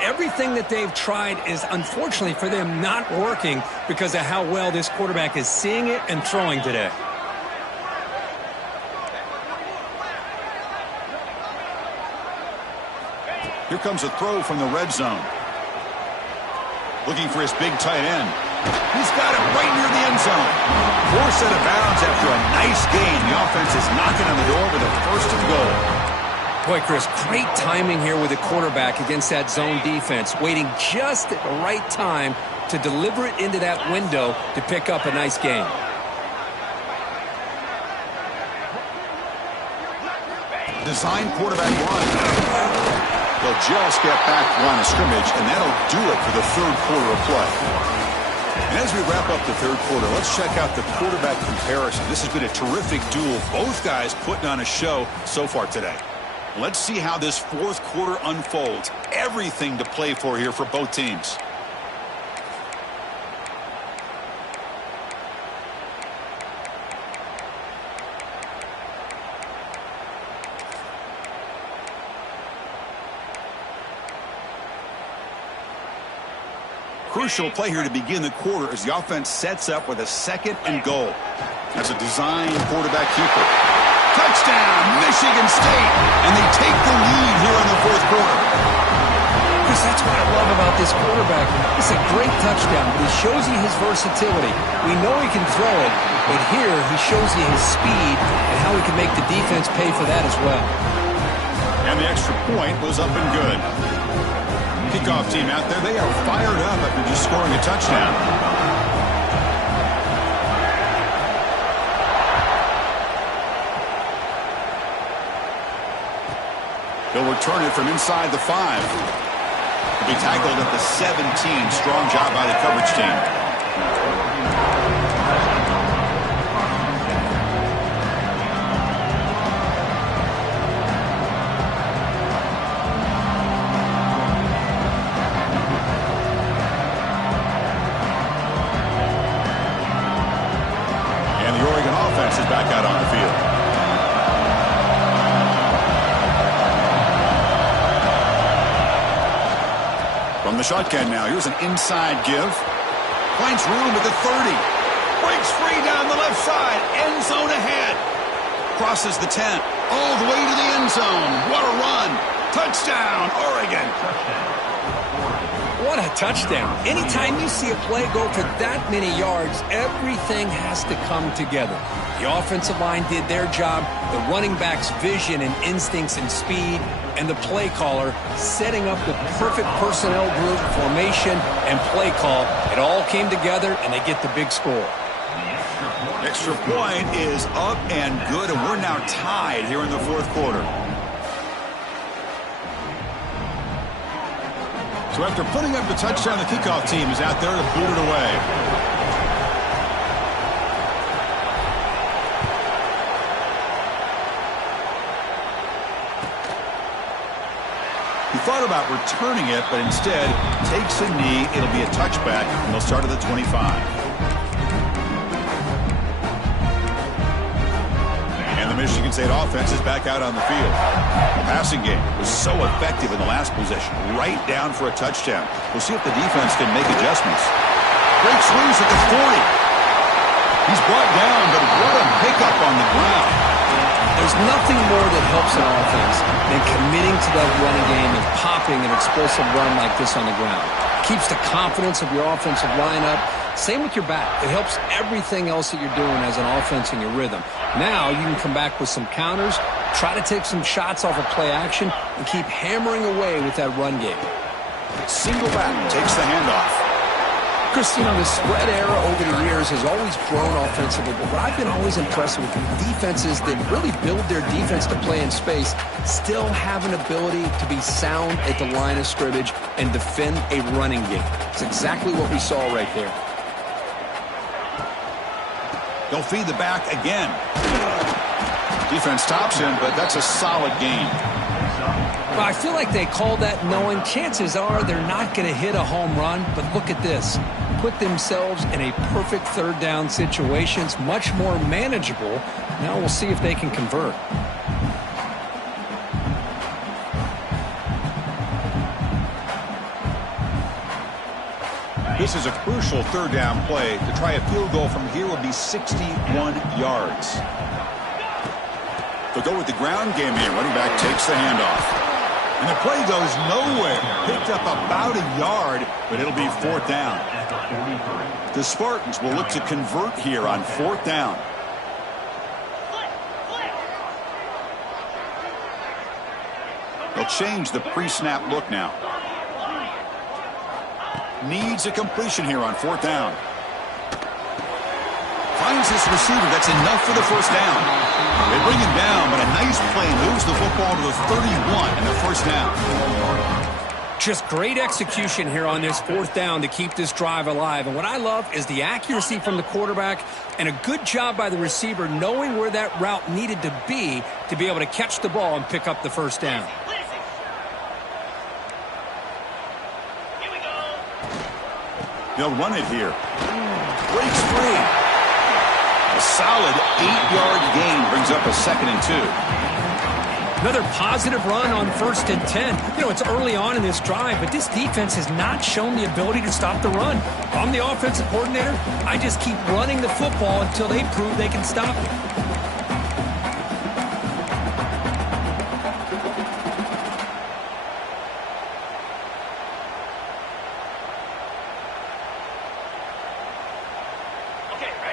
Everything that they've tried is, unfortunately for them, not working because of how well this quarterback is seeing it and throwing today. Here comes a throw from the red zone. Looking for his big tight end. He's got it right near the end zone. Forced out of bounds after a nice gain. The offense is knocking on the door with a 1st and goal. Boy, Chris, great timing here with the quarterback against that zone defense, waiting just at the right time to deliver it into that window to pick up a nice gain. Design quarterback run. They'll just get back to line of scrimmage, and that'll do it for the 3rd quarter of play. And as we wrap up the 3rd quarter, let's check out the quarterback comparison. This has been a terrific duel. Both guys putting on a show so far today. Let's see how this 4th quarter unfolds. Everything to play for here for both teams. Crucial play here to begin the quarter as the offense sets up with a 2nd and goal. That's a design quarterback keeper. Touchdown, Michigan State! And they take the lead here in the 4th quarter. Chris, that's what I love about this quarterback. It's a great touchdown, but he shows you his versatility. We know he can throw it, but here he shows you his speed and how he can make the defense pay for that as well. And the extra point was up and good. Kickoff team out there, they are fired up after just scoring a touchdown. He'll return it from inside the 5. He'll be tackled at the 17. Strong job by the coverage team. Is back out on the field. From the shotgun now, here's an inside give. Finds room at the 30. Breaks free down the left side. End zone ahead. Crosses the 10. All the way to the end zone. What a run. Touchdown, Oregon. What a touchdown. Anytime you see a play go for that many yards, everything has to come together. The offensive line did their job, the running back's vision and instincts and speed, and the play caller setting up the perfect personnel group, formation, and play call. It all came together, and they get the big score. Extra point is up and good, and we're now tied here in the 4th quarter. So after putting up the touchdown, the kickoff team is out there to boot it away. He thought about returning it, but instead takes a knee. It'll be a touchback, and they'll start at the 25. Michigan State offense is back out on the field. The passing game was so effective in the last possession, right down for a touchdown. We'll see if the defense can make adjustments. Breaks loose at the 40. He's brought down, but what a pickup on the ground. They're There's nothing more that helps an offense than committing to that running game and popping an explosive run like this on the ground. Keeps the confidence of your offensive lineup. Same with your back. It helps everything else that you're doing as an offense in your rhythm. Now you can come back with some counters, try to take some shots off of play action, and keep hammering away with that run game. Single back takes the handoff. Chris, the spread era over the years has always grown offensively, but what I've been always impressed with defenses that really build their defense to play in space still have an ability to be sound at the line of scrimmage and defend a running game. It's exactly what we saw right there. They'll feed the back again. Defense stops him, but that's a solid gain. Well, I feel like they called that knowing chances are they're not going to hit a home run, but look at this. Put themselves in a perfect third down situation. It's much more manageable. Now we'll see if they can convert. This is a crucial third down play. To try a field goal from here would be 61 yards. They'll go with the ground game here. Running back takes the handoff. And the play goes nowhere. Picked up about a yard, but it'll be fourth down. The Spartans will look to convert here on fourth down. They'll change the pre-snap look now. Needs a completion here on fourth down. Finds this receiver. That's enough for the first down. They bring him down, but a nice play moves the football to the 31 and the first down. Just great execution here on this fourth down to keep this drive alive. And what I love is the accuracy from the quarterback and a good job by the receiver knowing where that route needed to be able to catch the ball and pick up the first down. They'll run it here. Breaks free. A solid 8-yard gain brings up a 2nd and 2. Another positive run on 1st and 10. It's early on in this drive, but this defense has not shown the ability to stop the run. If I'm the offensive coordinator, I just keep running the football until they prove they can stop it.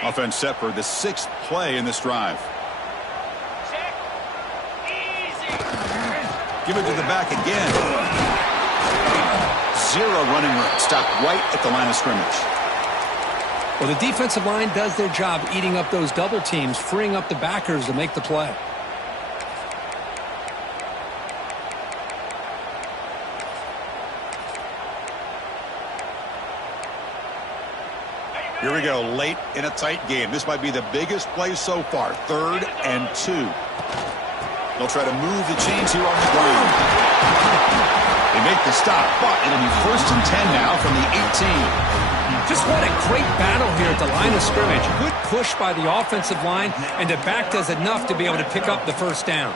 Offense set for the 6th play in this drive. Give it to the back again. 0 running room. Stopped right at the line of scrimmage. Well, the defensive line does their job eating up those double teams, freeing up the backers to make the play. Here we go, late in a tight game. This might be the biggest play so far. 3rd and 2. They'll try to move the chains here on the ground. They make the stop, but it'll be 1st and 10 now from the 18. Just what a great battle here at the line of scrimmage. Good push by the offensive line, and the back does enough to be able to pick up the first down.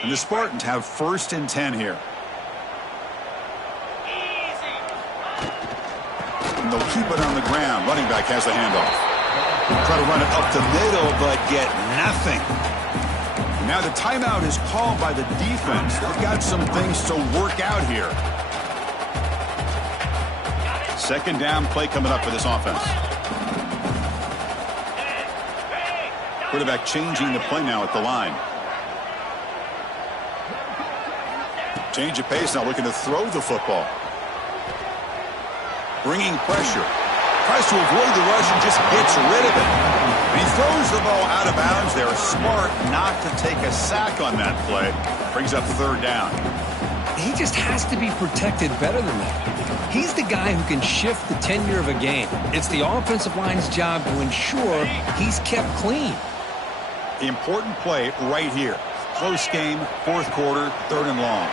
And the Spartans have 1st and 10 here. And they'll keep it on the ground. Running back has the handoff. Try to run it up the middle, but get nothing. Now the timeout is called by the defense. They've got some things to work out here. 2nd down play coming up for this offense. Quarterback changing the play now at the line. Change of pace now, looking to throw the football. Bringing pressure. Tries to avoid the rush and just gets rid of it. And he throws the ball out of bounds. They're smart not to take a sack on that play. Brings up third down. He just has to be protected better than that. He's the guy who can shift the tenure of a game. It's the offensive line's job to ensure he's kept clean. The important play right here. Close game, fourth quarter, third and long.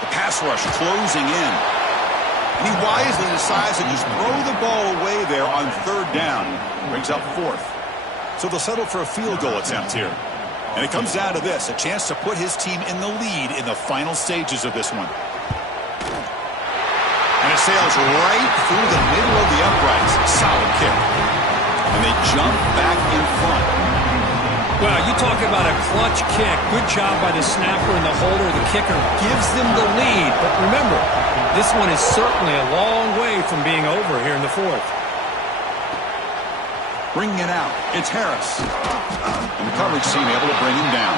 The pass rush closing in. And he wisely decides to just throw the ball away there on third down. Brings up fourth. So they'll settle for a field goal attempt here. And it comes down to this, a chance to put his team in the lead in the final stages of this one. And it sails right through the middle of the uprights. Solid kick. And they jump back in front. Well, you talk about a clutch kick. Good job by the snapper and the holder. The kicker gives them the lead. But remember, this one is certainly a long way from being over here in the fourth. Bringing it out, it's Harris. And the coverage team able to bring him down.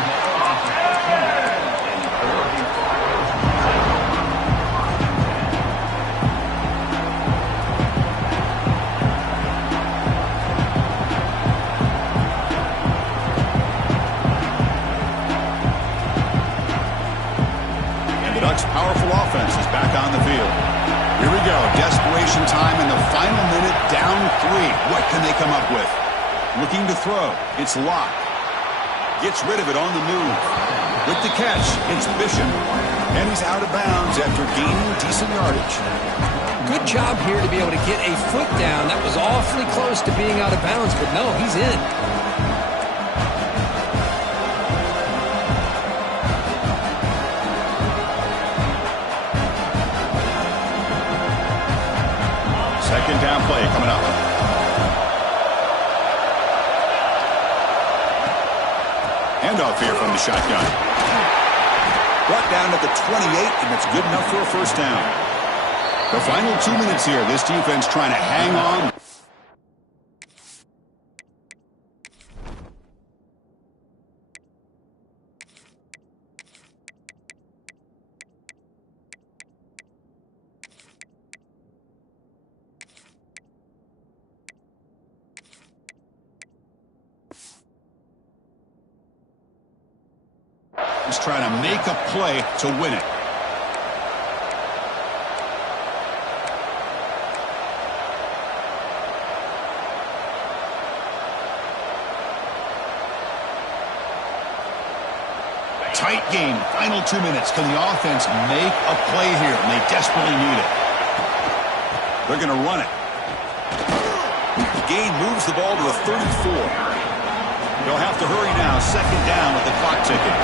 And the Ducks' powerful offense is back on the field. Here we go, desperation time in the final minute, down 3. What can they come up with? Looking to throw, it's Locke. Gets rid of it on the move. With the catch, it's Bishop. And he's out of bounds after gaining decent yardage. Good job here to be able to get a foot down. That was awfully close to being out of bounds, but no, he's in. Second down play coming up. Handoff here from the shotgun. Brought down at the 28, and it's good enough for a first down. The final 2 minutes here. This defense trying to hang on. He's trying to make a play to win it. Tight game, final 2 minutes. Can the offense make a play here? And they desperately need it. They're going to run it. The gain moves the ball to the 34. They'll have to hurry now. Second down with the clock ticking.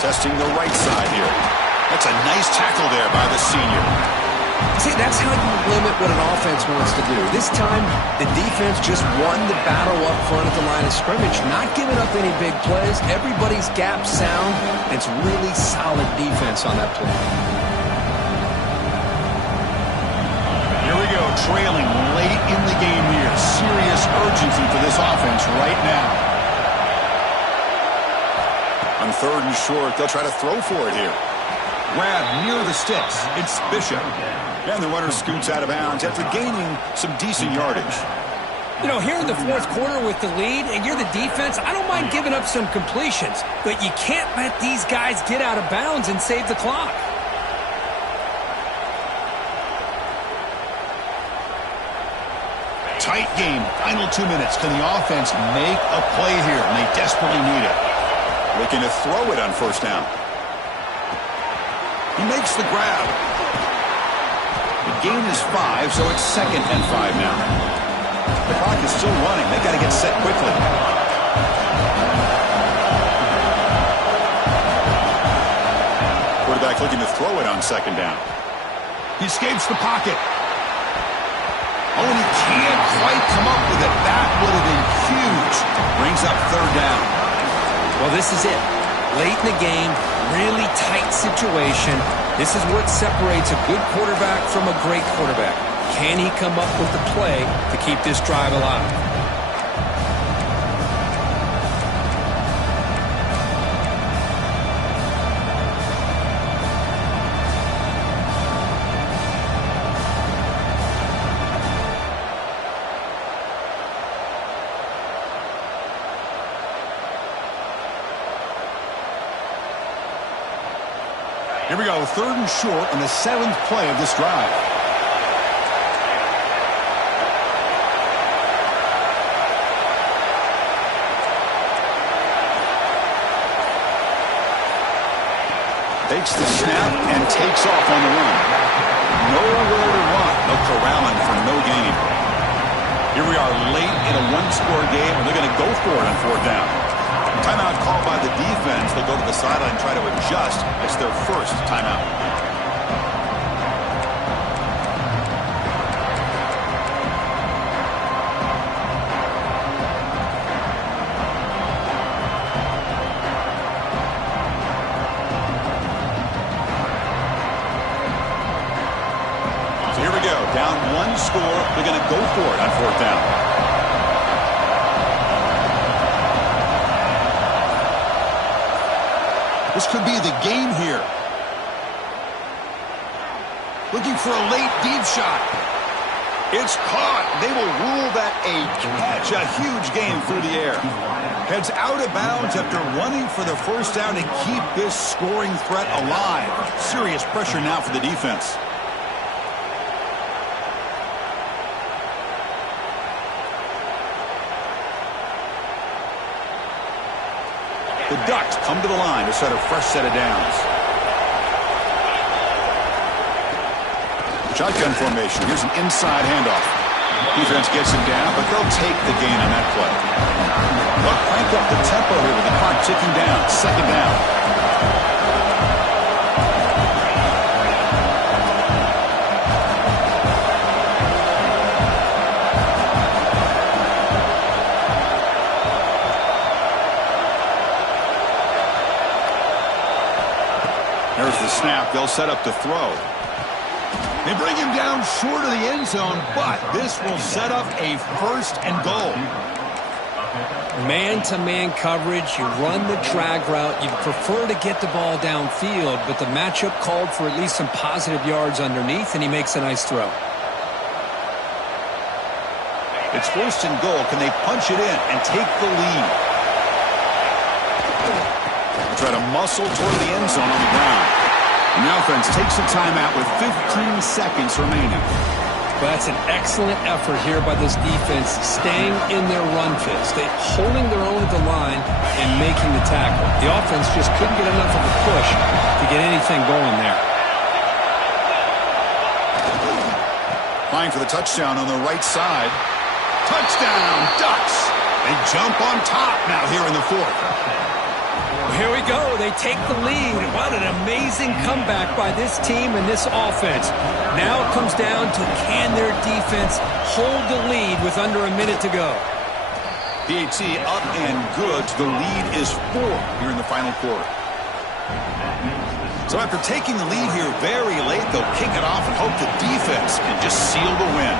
Testing the right side here. That's a nice tackle there by the senior. See, that's how you limit what an offense wants to do. This time, the defense just won the battle up front at the line of scrimmage, not giving up any big plays. Everybody's gap sound. It's really solid defense on that play. Here we go, trailing late in the game here. Serious urgency for this offense right now. On third and short, they'll try to throw for it here. Grab near the sticks. It's Bishop. And the runner scoots out of bounds after gaining some decent yardage. You know, here in the fourth quarter with the lead, and you're the defense, I don't mind giving up some completions, but you can't let these guys get out of bounds and save the clock. Tight game, final 2 minutes. Can the offense make a play here? And they desperately need it. Looking to throw it on first down. He makes the grab. The gain is 5, so it's 2nd and 5 now. The clock is still running. They got to get set quickly. Quarterback looking to throw it on second down. He escapes the pocket. Oh, and he can't quite come up with it. That would have been huge. Brings up third down. Well, this is it. Late in the game, really tight situation. This is what separates a good quarterback from a great quarterback. Can he come up with the play to keep this drive alive? Here we go, 3rd and short on the 7th play of this drive. Takes the snap and takes off on the run. Nowhere to run. They'll corral him for no gain. Here we are late in a one-score game, and they're going to go for it on 4th down. Timeout called by the defense. They'll go to the sideline and try to adjust. It's their first timeout. Down 1 score. They're going to go for it on 4th down. This could be the game here. Looking for a late deep shot. It's caught. They will rule that a catch. A huge game through the air. Heads out of bounds after running for the 1st down to keep this scoring threat alive. Serious pressure now for the defense. The Ducks come to the line to set a fresh set of downs. Shotgun formation. Here's an inside handoff. Defense gets him down, but they'll take the gain on that play. They'll crank up the tempo here with the clock ticking down. 2nd down. There's the snap. They'll set up to throw. They bring him down short of the end zone, but this will set up a 1st and goal. Man-to-man coverage. You run the drag route. You'd prefer to get the ball downfield, but the matchup called for at least some positive yards underneath, and he makes a nice throw. It's 1st and goal. Can they punch it in and take the lead? Try to muscle toward the end zone on the ground. And the offense takes a timeout with 15 seconds remaining. But that's an excellent effort here by this defense, staying in their run fist. They're holding their own at the line and making the tackle. The offense just couldn't get enough of a push to get anything going there. Line for the touchdown on the right side. Touchdown, Ducks! They jump on top now here in the 4th. Here we go. They take the lead. What an amazing comeback by this team and this offense. Now it comes down to can their defense hold the lead with under a minute to go. PAT up and good. The lead is 4 here in the final quarter. So after taking the lead here very late, they'll kick it off and hope the defense can just seal the win.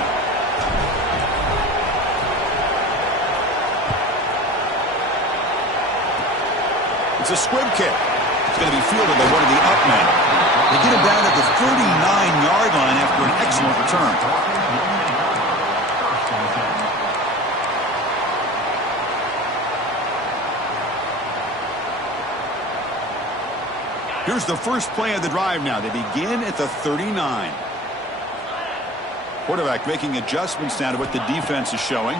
It's a squib kick. It's going to be fielded by one of the up men. They get it down at the 39-yard line after an excellent return. Here's the first play of the drive now. They begin at the 39. Quarterback making adjustments now to what the defense is showing.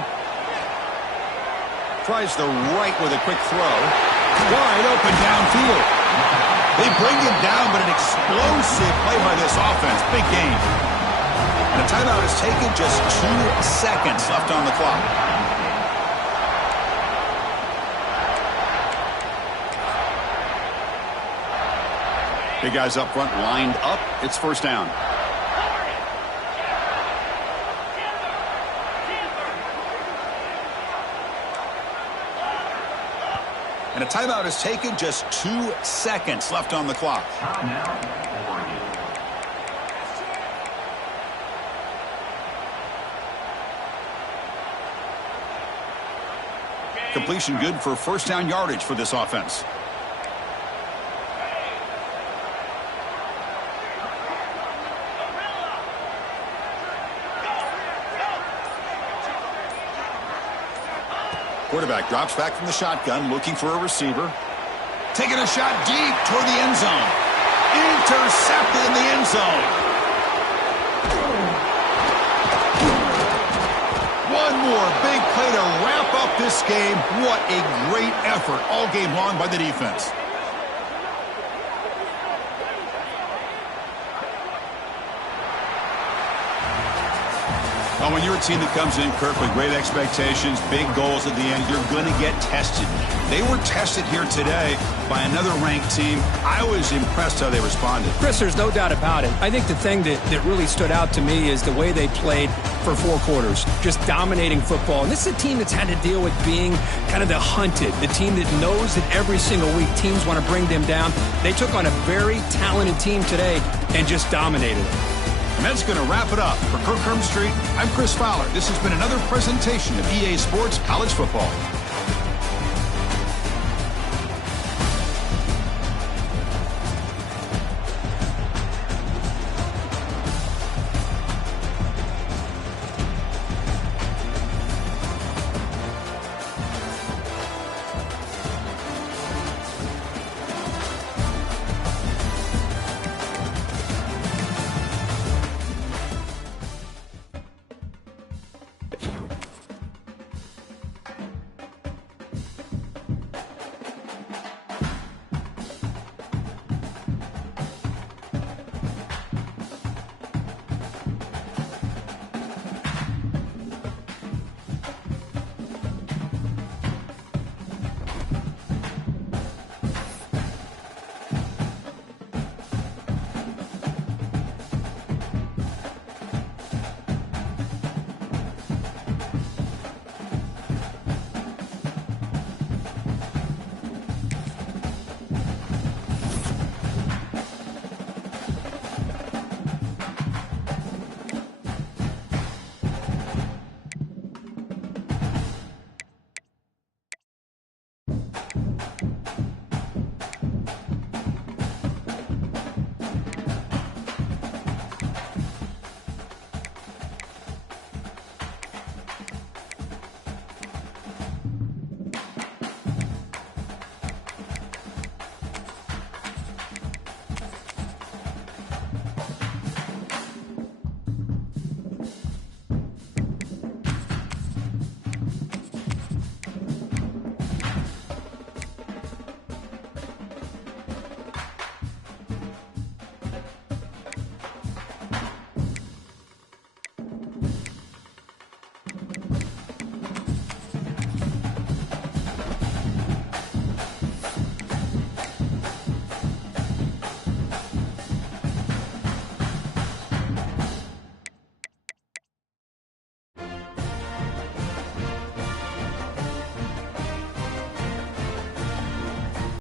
Tries the right with a quick throw. Wide open downfield. They bring him down, but an explosive play by this offense. Big game. And a timeout is taken. Just 2 seconds left on the clock. Big guys up front lined up. It's 1st down. And a timeout is taken. Just 2 seconds left on the clock. Completion good for 1st down yardage for this offense. Quarterback drops back from the shotgun, looking for a receiver. Taking a shot deep toward the end zone. Intercepted in the end zone. One more big play to wrap up this game. What a great effort all game long by the defense. When you're a team that comes in, Kirk, with great expectations, big goals at the end, you're going to get tested. They were tested here today by another ranked team. I was impressed how they responded. Chris, there's no doubt about it. I think the thing that really stood out to me is the way they played for 4 quarters, just dominating football. And this is a team that's had to deal with being kind of the hunted, the team that knows that every single week teams want to bring them down. They took on a very talented team today and just dominated it. And that's going to wrap it up. For Kirk Street, I'm Chris Fowler. This has been another presentation of EA Sports College Football.